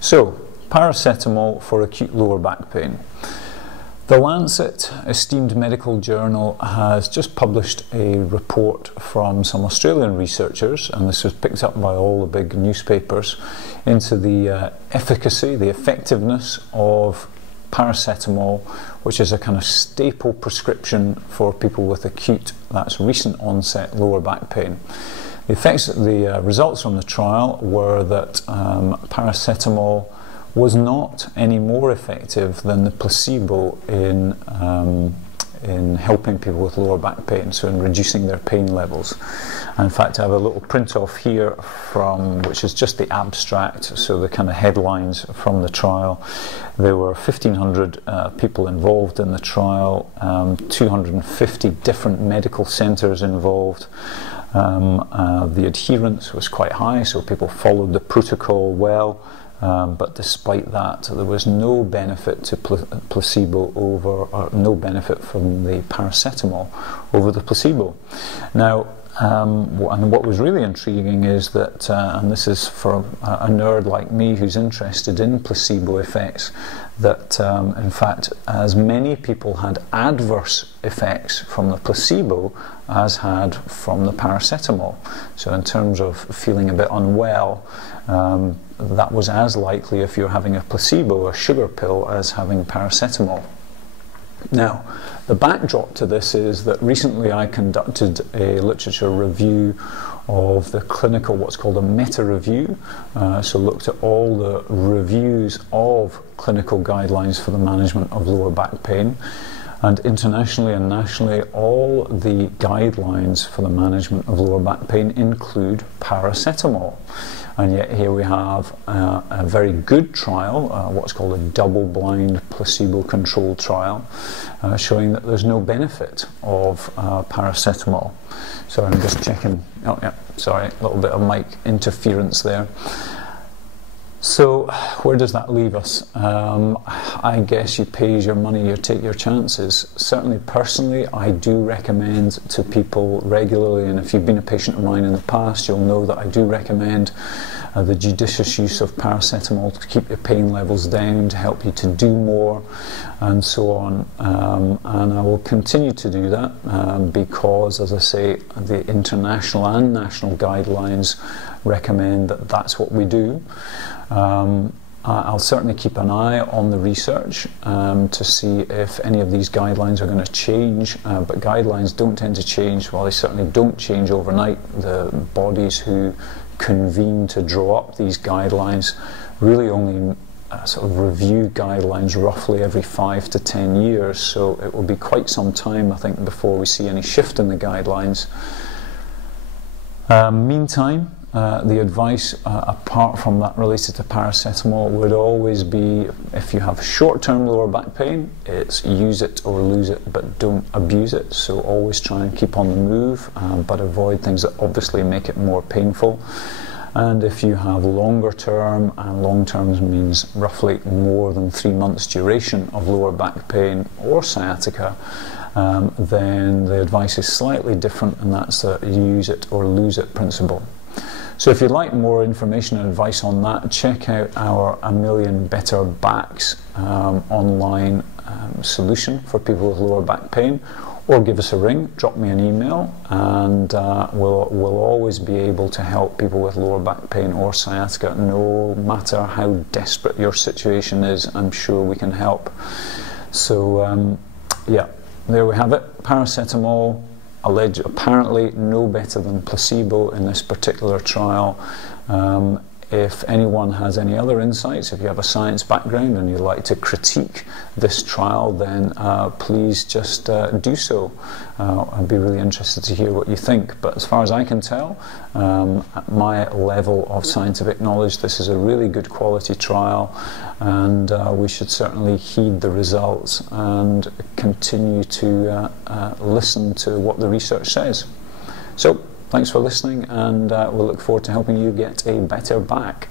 So, paracetamol for acute lower back pain. The Lancet, esteemed medical journal, has just published a report from some Australian researchers, and this was picked up by all the big newspapers, into the efficacy, the effectiveness of paracetamol, which is a kind of staple prescription for people with acute, that's recent onset lower back pain. The results from the trial were that paracetamol was not any more effective than the placebo in helping people with lower back pain, so in reducing their pain levels. And in fact, I have a little print off here which is just the abstract, so the kind of headlines from the trial. There were 1,500 people involved in the trial, 250 different medical centres involved. The adherence was quite high, so people followed the protocol well. But despite that, there was no benefit to placebo or no benefit from the paracetamol over the placebo. Now, and what was really intriguing is that, and this is for a nerd like me who's interested in placebo effects, that in fact as many people had adverse effects from the placebo as had from the paracetamol. So in terms of feeling a bit unwell, that was as likely if you're having a placebo, a sugar pill, as having paracetamol. Now, the backdrop to this is that recently I conducted a literature review of the clinical, what's called a meta-review, so looked at all the reviews of clinical guidelines for the management of lower back pain. And internationally and nationally, all the guidelines for the management of lower back pain include paracetamol. And yet here we have a very good trial, what's called a double-blind placebo-controlled trial, showing that there's no benefit of paracetamol. So I'm just checking, oh yeah, sorry, a little bit of mic interference there. So where does that leave us? I guess you pay as your money, you take your chances. Certainly personally, I do recommend to people regularly, and if you've been a patient of mine in the past, you'll know that I do recommend the judicious use of paracetamol to keep your pain levels down, to help you to do more, and so on. And I will continue to do that because, as I say, the international and national guidelines recommend that that's what we do. I'll certainly keep an eye on the research to see if any of these guidelines are going to change, but guidelines don't tend to change. Well, they certainly don't change overnight. The bodies who convene to draw up these guidelines really only sort of review guidelines roughly every 5 to 10 years, so it will be quite some time, I think, before we see any shift in the guidelines. Meantime, the advice apart from that related to paracetamol would always be, if you have short-term lower back pain, it's use it or lose it, but don't abuse it. So always try and keep on the move, but avoid things that obviously make it more painful. And if you have longer term, and long term means roughly more than 3 months duration of lower back pain or sciatica, then the advice is slightly different, and that's the use it or lose it principle. So if you'd like more information and advice on that, check out our A Million Better Backs online solution for people with lower back pain, or give us a ring, drop me an email, and we'll always be able to help people with lower back pain or sciatica, no matter how desperate your situation is. I'm sure we can help. So yeah, there we have it. Paracetamol, apparently no better than placebo in this particular trial. If anyone has any other insights, if you have a science background and you'd like to critique this trial, then please just do so. I'd be really interested to hear what you think. But as far as I can tell, at my level of scientific knowledge, this is a really good quality trial, and we should certainly heed the results and continue to listen to what the research says. So, thanks for listening, and we'll look forward to helping you get a better back.